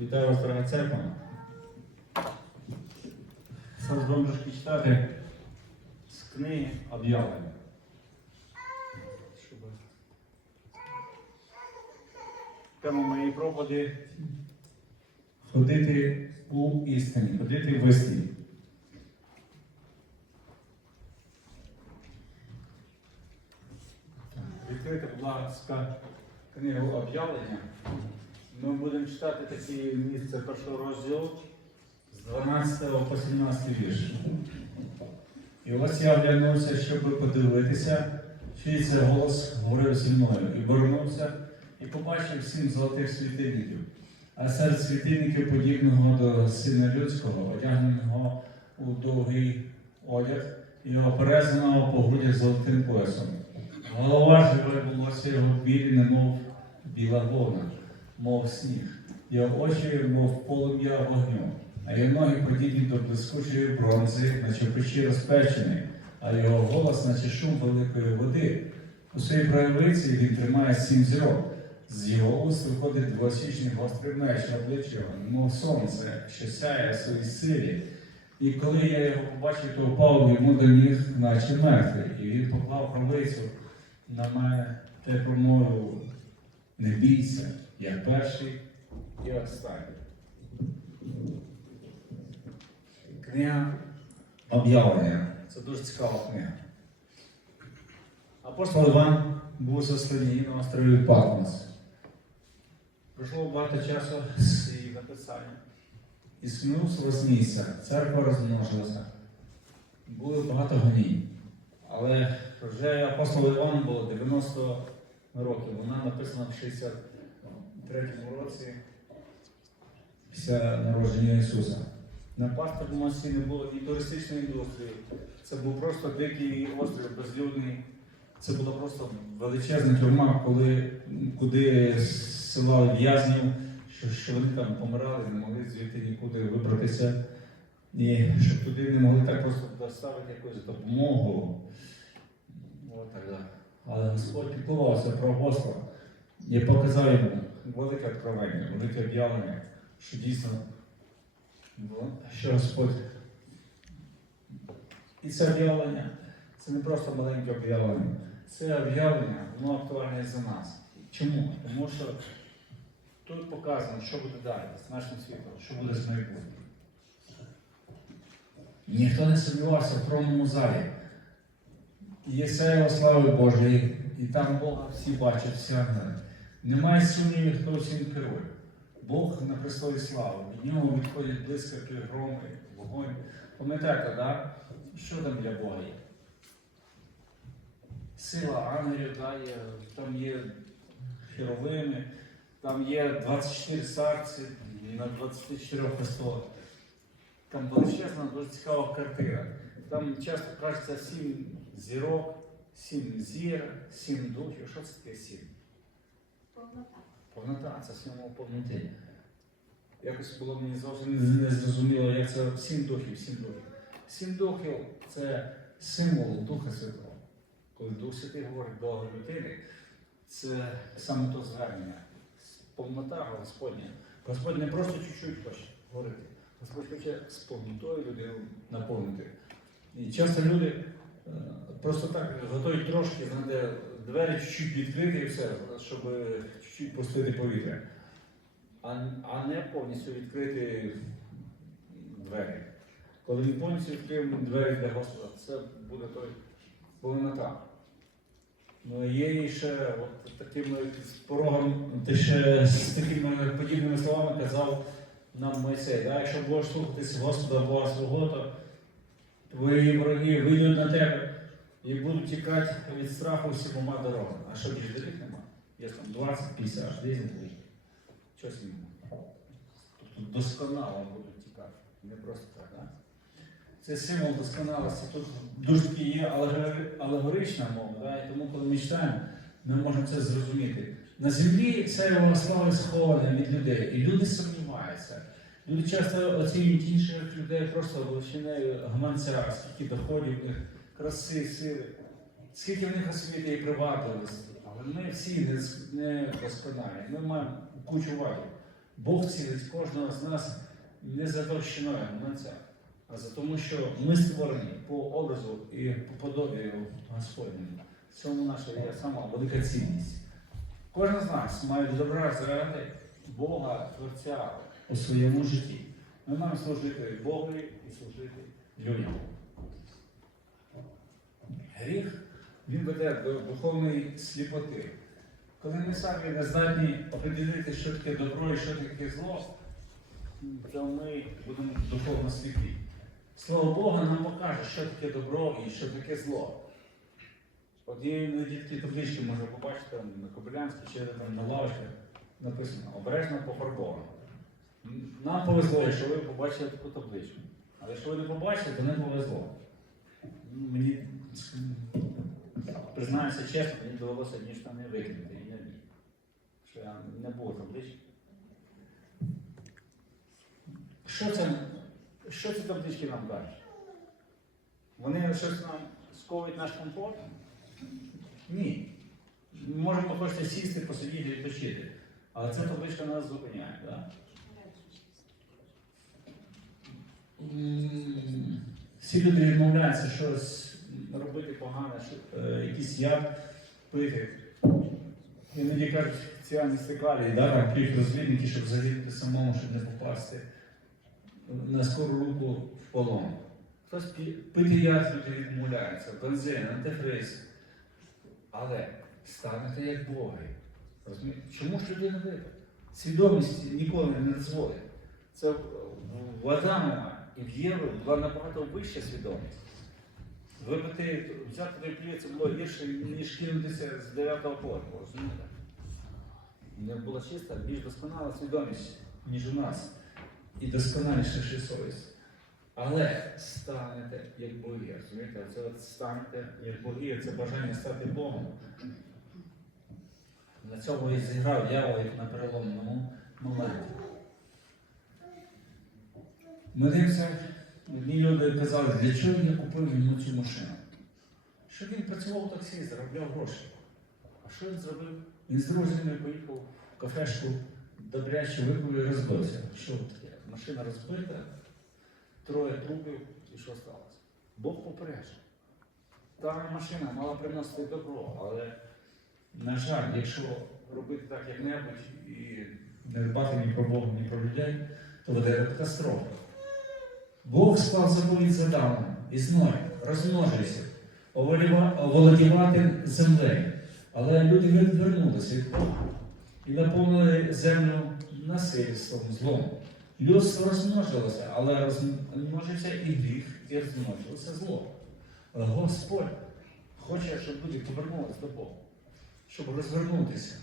Вітаю вас, дорога церква. Зараз вам трошки читати з книги об'явлення. Щоб... Тема моєї проповіді ходити у істині, ходити в істині. Відкрити, будь ласка, книгу об'явлення. Ми будемо читати такі місце першого розділу з 12 по 17 вірш. І ось я оглянувся, щоб подивитися, чий це голос говорив зі мною. І обернувся і побачив сім золотих світильників. А серед світильників, подібного до сина людського, одягненого у довгий одяг, і його по грудях золотим поясом. Голова живе волосся його білі, немов біла вовна, мов сніг. Його очі, мов полум'я вогню, а його ноги подібні до блискучої бронзи, наче печі розпечений, а його голос, наче шум великої води. У своїй правиці він тримає сім зірок. З його уст виходить двосічний гострий меч, обличчя його, мов сонце, що сяє своїй силі. І коли я його побачив, то впав йому до ніг, наче мертвий, і він поклав правицю на мене та промовив, не бійся, я перший і останній. Книга об'явлення. Це дуже цікава книга. Апостол Іван був засланий на острові Патмос. Пройшло багато часу з її написання. І змінилося місця, церква розмножилася. Було багато гонінь. Але вже апостолу Івану було 90 років. Вона написана в 63-му році після народження Ісуса. На мості не було ні туристичної індустрії. Це був просто дикий острів, безлюдний. Це була просто величезна тюрма, коли, куди зсилали в'язнів, що, що вони там помирали, не могли звідти нікуди вибратися. І щоб туди не могли так просто доставити якусь допомогу. От так далі. Але Господь піклувався про Господа і показав йому велике откровення, велике об'явлення, що дійсно, ну, що Господь. І це об'явлення це не просто маленьке об'явлення. Це об'явлення, воно актуальне за нас. Чому? Тому що тут показано, що буде далі з нашим світом, що буде з майбутнім. Ніхто не сумнівався в тронному залі. Є сяєво слави Божої, і там Бога всі бачать, всі ангели. Немає сумнівів, хто всім керує. Бог на престолі слави. Від нього відходять блискавки, громи, вогонь. Пам'ятаєте, да? що там для Бога є? Сила ангелів, да, є, там є херовими, там є 24 старці на 24 престолах. Там величезна, дуже цікава картина. Там часто кажеться сім зірок, сім зір, сім духів. Що це таке сім? Повнота. Це символ повноти. Якось було мені зовсім не зрозуміло, як це сім духів, сім духів. Сім духів це символ Духа Святого. Коли Дух Святий говорить до людини, це саме то звернення. Повнота Господня. Господь не просто чуть-чуть хоче говорити. Господь хоче з повнотою людину наповнити. І часто люди е, просто так готують трошки, знаєте, двері чуть-чуть відкрити і все, щоб чуть-чуть пустити повітря. А, а не повністю відкрити двері. Коли ми повністю відкриємо двері для Господа, це буде той повнота. Ну, є ще от такими з порогом, ти ще з такими подібними словами казав нам Мойсей. Да? Якщо будеш слухатись Господа Бога свого, то твої вороги вийдуть на тебе і будуть тікати від страху всіма дорогами. А що більш доріг нема? Є там 20, 50, аж різні будуть. Щось нема. Тобто досконало будуть тікати. Не просто так, да? Це символ досконалості. Тут дуже таки є алегорична мова, да? і тому, коли ми читаємо, ми можемо це зрозуміти. На землі вся його слава схована від людей, і люди сумніваються. Люди часто оцінюють інших людей просто величиною гаманця, скільки доходів, них краси, сили, скільки в них освіти і привабливості. Але ми всі не, не досконалі. Ми маємо кучу вадів. Бог цілить кожного з нас не за товщиною лиця, а за тому, що ми створені по образу і по подобію Господньому. В цьому наша є сама велика цінність. Кожен з нас має відображати Бога Творця у своєму житті. Ми маємо служити Богу і служити людям. Гріх він веде до духовної сліпоти. Коли ми самі не здатні определити, що таке добро і що таке зло, то ми будемо духовно сліпі. Слово Бога нам покаже, що таке добро і що таке зло. Іноді такі таблички можна побачити там, на Кобилянській чи там, на лавочках написано обережно пофарбовано. Нам повезло, якщо ви побачили таку табличку. Але якщо ви не побачите, то не повезло. Мені признаюся чесно, мені довелося одні штани викинути і не одні. Що я не було таблички. Що це, що ці таблички нам кажуть? Вони щось нам сковують наш комфорт? Ні. Можемо хочете сісти, посидіти, відпочити. Але ця табличка нас зупиняє. Да? Всі люди відмовляються щось робити погане, що, е, якийсь яд пити. Іноді кажуть, спеціальні стикалі, да, там п'ють розвідники, щоб загинути самому, щоб не попасти на скору руку в полон. Хтось пити яд люди відмовляються, бензин, антифриз. Але станете як боги. Розумієте? Чому ж людина випить? Свідомість ніколи не дозволить. Це в- в Адама і в Єві була набагато вища свідомість. Випити, взяти плід, це було гірше, ніж кинутися з дев'ятого поверху, розумієте? Не була чиста, більш досконала свідомість, ніж у нас. І досконаліша ще совість. Але станете як боги, розумієте? Це от станете як боги, це бажання стати Богом. На цьому і зіграв дьявол як на переломному моменті. Ми дивимося, одні люди казали, для чого я купив йому цю машину? Що він працював у таксі, заробляв гроші. А що він зробив? Він з друзями поїхав в кафешку, добряче випив і розбився. Що таке? Машина розбита, троє трупів і що сталося? Бог попереджив. Та машина мала приносити добро, але, на жаль, якщо робити так як-небудь і не дбати ні про Бога, ні про людей, то веде до катастрофи. Бог склав заповідь з Адамом і зною, розмножуйся, оволіва- оволодівати землею. Але люди відвернулися від Бога і наповнили землю насильством, злом. Людство розмножилося, але розмножився і гріх, і розмножилося зло. Але Господь хоче, щоб люди повернулися до Бога, щоб розвернутися.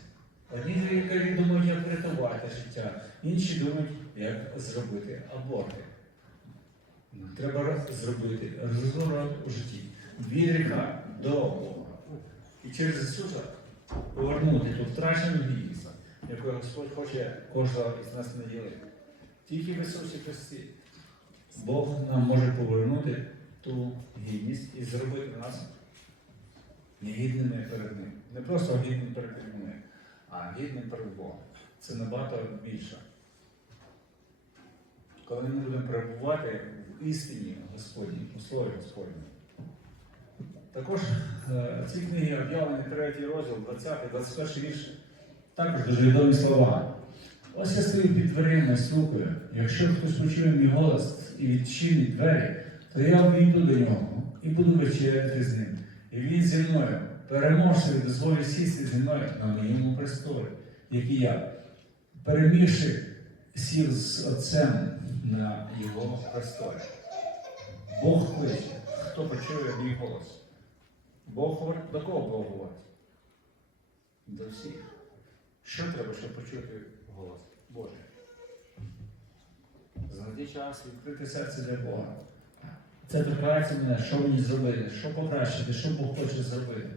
Одні лікарі думають, як врятувати життя, інші думають, як зробити аборти. Треба зробити розворот у житті. Від гріха до Бога. І через Ісуса повернути ту втрачену гідність, яку Господь хоче кожного із нас наділити. Тільки в Ісусі Христі Бог нам може повернути ту гідність і зробити нас негідними перед Ним. Не просто гідними перед людьми, а гідним перед Богом. Це набагато більше. Коли ми будемо перебувати істині Господній, у Слові Господньому. Також е, в цій книгі об'явлений третій розділ, 20-21 вірш, також дуже відомі слова. Ось я стою під дверима стукаю. Якщо хтось почує мій голос і відчинить двері, то я обійду до нього і буду вечеряти з ним. І він зі мною, переможцеві, дозволить сісти зі мною на моєму престолі, як і я, перемігши сів з отцем на його престолі. Бог кличе, хто почує мій голос. Бог говорить, до кого Бог говорить? До всіх. Що треба, щоб почути голос Божий? Знайди час відкрити серце для Бога. Це торкається мене, що мені зробити, що покращити, що Бог хоче зробити.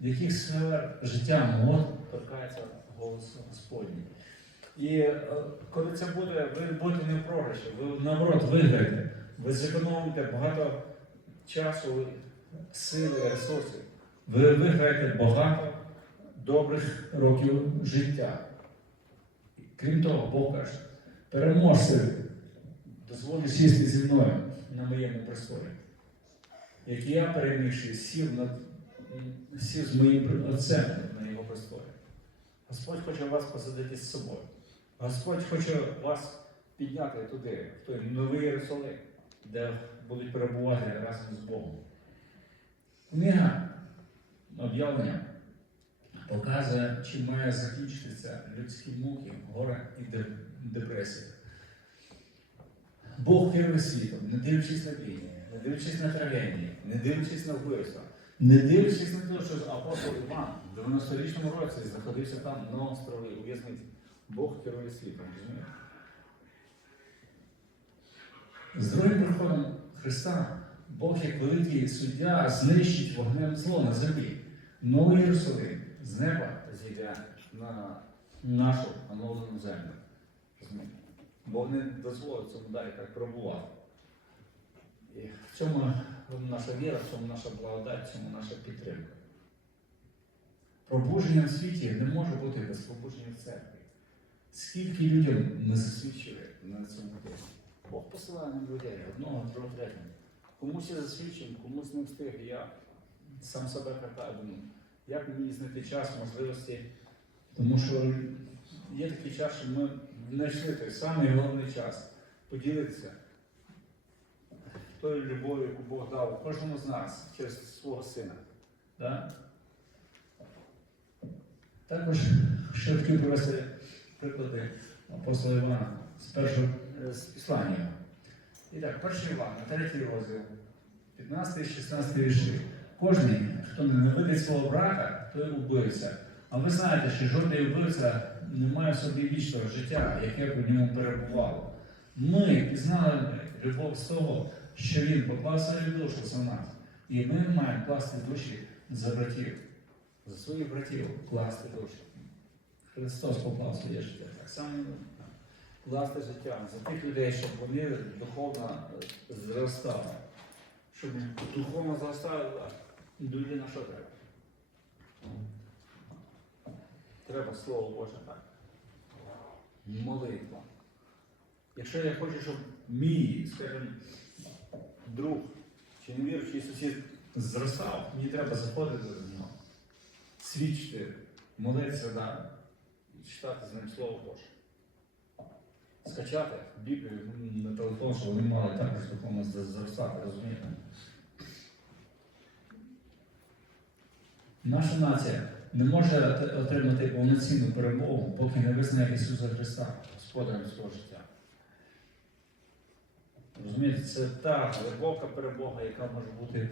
В яких сфер життя мого торкається голос Господній. І е, коли це буде, ви будете не в програші, ви наоборот виграєте. Ви зекономите багато часу, сили, ресурсів. Ви виграєте багато добрих років життя. Крім того, Бог каже, переможцеві дозволю сісти зі мною на моєму престолі. Як я перемігши, сів, над, сів з моїм отцем на його престолі. Господь хоче вас посадити з собою. Господь хоче вас підняти туди, в той новий Єрусалим, де будуть перебувати разом з Богом. Книга об'явлення показує, чим має закінчитися людські муки, горе і депресія. Бог керує світом, не дивлячись на війни, не дивлячись на трагедії, не дивлячись на вбивства, не дивлячись на те, що апостол Іван в 90-річному році знаходився там на острові у в'язниці. Бог керує світом, розумієте? З другим приходом Христа Бог як великий суддя знищить вогнем зло на землі. Новий Єрусалим з неба зійде на нашу оновлену землю. Розумієте? Бог не дозволить цьому далі так пробувати. І в цьому наша віра, в цьому наша благодать, в цьому наша підтримка. Пробудження в світі не може бути без пробудження в церкві. Скільки людям ми засвідчили на цьому тижні? Бог посилає нам людей одного, другого, третього. Комусь я засвідчив, комусь не встиг. Я сам себе катаю, думаю, як мені знайти час, можливості. Тому що є такий час, що ми знайшли той самий головний час поділитися тою любов'ю, яку Бог дав кожному з нас через свого сина. Да? Також ще хотів привести приклади апостола Івана з першого е, з післання. І так, перший Іван, третій розділ, 15-16 вірші. Кожний, хто не ненавидить свого брата, той убивця. А ви знаєте, що жодний вбивця не має в собі вічного життя, яке у ньому перебувало. Ми пізнали любов з того, що він поклав свою душу за нас. І ми маємо класти душі за братів, за своїх братів класти душі. Христос поклав своє життя. Так само класти життя за тих людей, щоб вони духовно е, зростали. Щоб духовно зростали, людина що треба? Треба Слово Боже так. Молитва. Якщо я хочу, щоб мій, скажімо, друг чи невіруючий сусід зростав, мені треба заходити до нього, свідчити, молитися да, читати з ним Слово Боже. Скачати Біблію на телефон, щоб вони мали також духовно зростати, розумієте? Наша нація не може отримати повноцінну перемогу, поки не визнає Ісуса Христа, Господарем свого життя. Розумієте, це та глибока перемога, яка може бути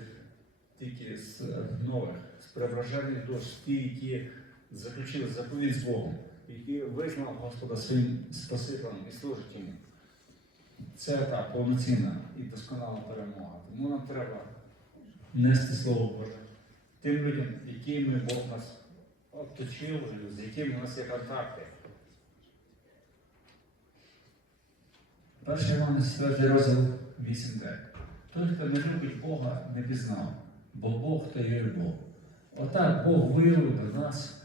тільки з нових, з преображених душ, ті, які заключили заповідь з Богом, які визнали Господа своїм Спасителем і служать йому. Це та повноцінна і досконала перемога. Тому нам треба нести Слово Боже тим людям, якими Бог нас оточив, з якими у нас є контакти. Перший Іван 4 розділ 8 д Той, хто не любить Бога, не пізнав, бо Бог то є любов. Отак Бог виявив до нас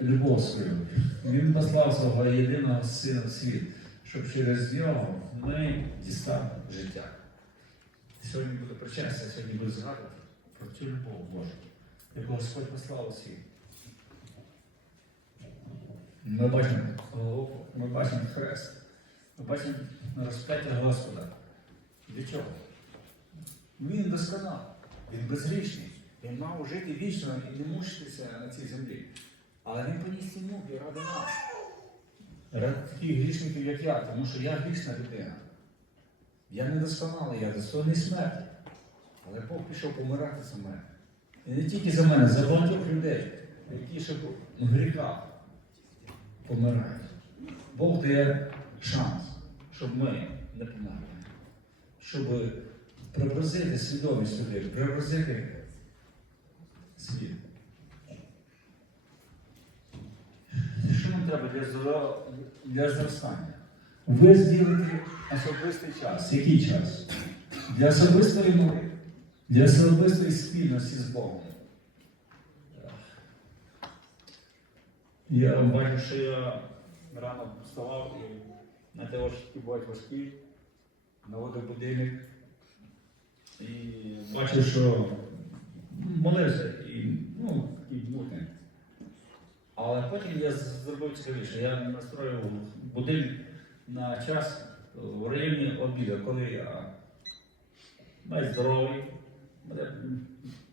любов свою. Він послав свого єдиного сина в світ, щоб через нього ми дістали життя. Сьогодні буде причастя, сьогодні буде згадувати про цю любов Божу, яку Господь послав у світ. Ми бачимо голову, ми бачимо хрест, ми бачимо розп'яття Господа. Для чого? Він досконал, він безгрішний, він мав жити вічно і не мучитися на цій землі. Але він поніс ці муки ради нас. Ради таких грішників, як я, тому що я грішна людина. Я недосконалий, я достойний смерті. Але Бог пішов помирати за мене. І не тільки за мене, за багатьох людей, які ще в гріхах помирають. Бог дає шанс, щоб ми не померли. Щоб преобразити свідомість людей, преобразити світ. Що нам треба для, для зростання? Ви зділите особистий час. Який час? Для особистої молитви, для особистої спільності з Богом. Я бачу, що я рано вставав і на те такі бувають важкі, наводив будильник і бачив, що молився і ну, такий мутний. Але потім я зробив цікавіше. Я настроїв будильник на час в районі обіду, коли я навіть здоровий,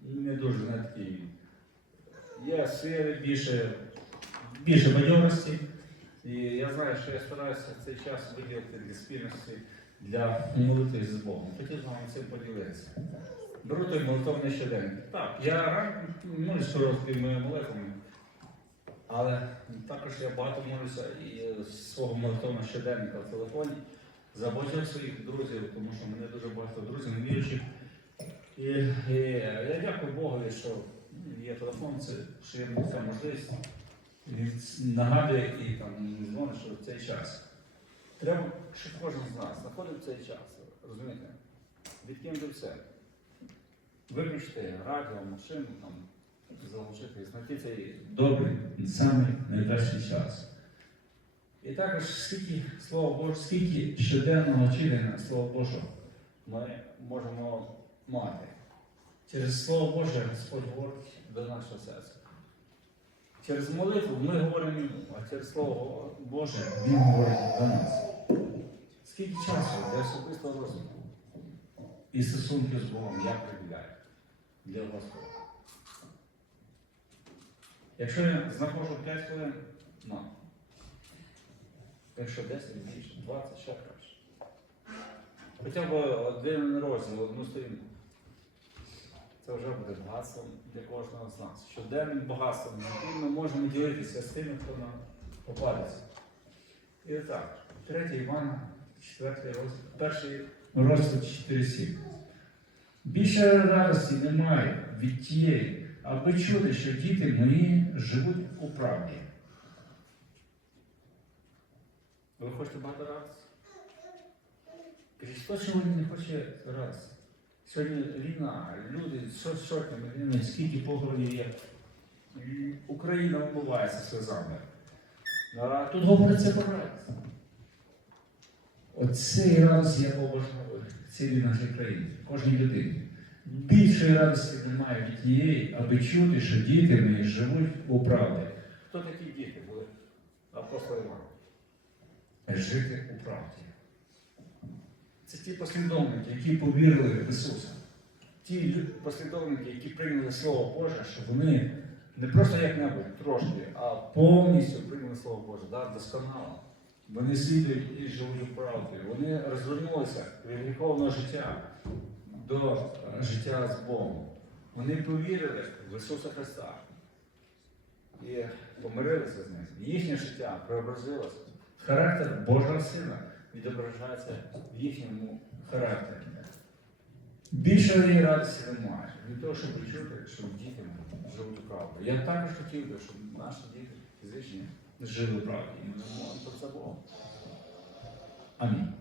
не дуже не такий. Є сили більше, більше бадьорості. І я знаю, що я стараюся цей час виділити для спільності, для молитви з Богом. Хотів з вами цим поділитися. Беру той молитовний щоденник. Так, я ранку ну, з короткими молитвами, але також я багато молюся і з свого молитовного щоденника в телефоні забажав своїх друзів, тому що мене дуже багато друзів невіруючих. І, і я дякую Богові, що є телефон, це, що є така можливість. Він нагадує і там дзвонить, що в цей час. Треба, щоб кожен з нас знаходив цей час. Розумієте? Відкинути все. Виключити радіо, машину, там, залишити, і знайти цей добрий, самий найкращий час. І також скільки Слова Боже, скільки щоденного читання Слова Божого ми можемо мати. Через Слово Боже Господь говорить до нашого серця. Через молитву ми говоримо а через Слово Боже Він говорить до нас. Скільки часу для особистого розвитку і стосунків з Богом я приділяю для Господа? Якщо я знаходжу 5 хвилин, ну, якщо 10 більше, 20 ще краще. Хоча б один розділ, одну сторінку. Це вже буде багатством для кожного з нас. Щоденним багатством, ми можемо ділитися з тими, хто нам попадеться. І так, 3 Івана, 4 розділ, перший розділ 4.7. Більше радості немає від тієї, аби чути, що діти мої живуть у правді. Ви хочете багато? Кажіть, хто сьогодні не хоче радості? Сьогодні війна, люди що сотнями війни, скільки погрозів є. Україна вмивається сльозами. А тут говориться про радість. Оцей радість я побажав цілій нашій країні, кожній людині. Більшої радості немає від тієї, аби чути, що діти мої живуть у правді. Хто такі діти були? Апостол Іван. Жити у правді. Це ті послідовники, які повірили в Ісуса. Ті послідовники, які прийняли Слово Боже, що вони не просто як-небудь трошки, а повністю прийняли Слово Боже, да, досконало. Вони слідують і живуть у правді. Вони розвернулися від гріховного життя до життя з Богом. Вони повірили в Ісуса Христа і помирилися з ним. Їхнє життя преобразилося. Характер Божого Сина відображається в їхньому характері. Більшої радості немає від того, щоб чути, що діти живуть у правді. Я також хотів би, щоб наші діти фізичні жили правді. І ми молимо про це Богом. Амінь.